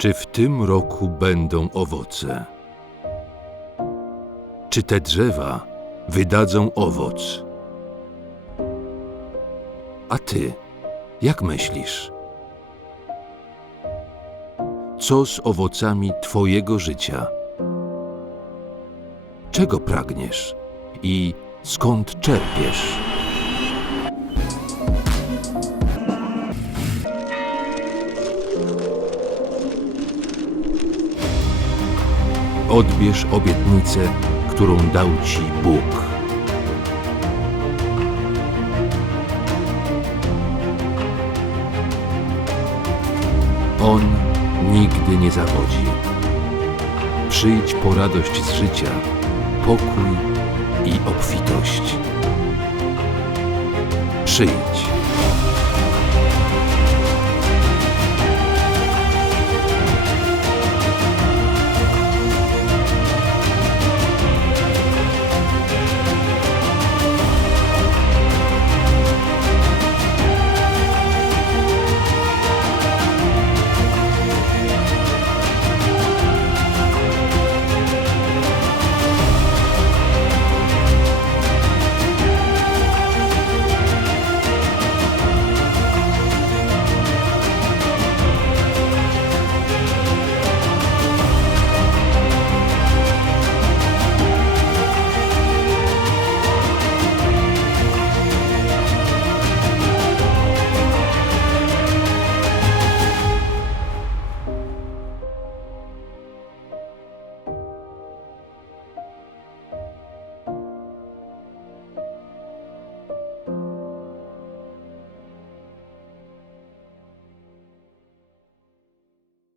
Czy w tym roku będą owoce? Czy te drzewa wydadzą owoc? A ty, jak myślisz? Co z owocami Twojego życia? Czego pragniesz i skąd czerpiesz? Odbierz obietnicę, którą dał Ci Bóg. On nigdy nie zawodzi. Przyjdź po radość z życia, pokój i obfitość. Przyjdź.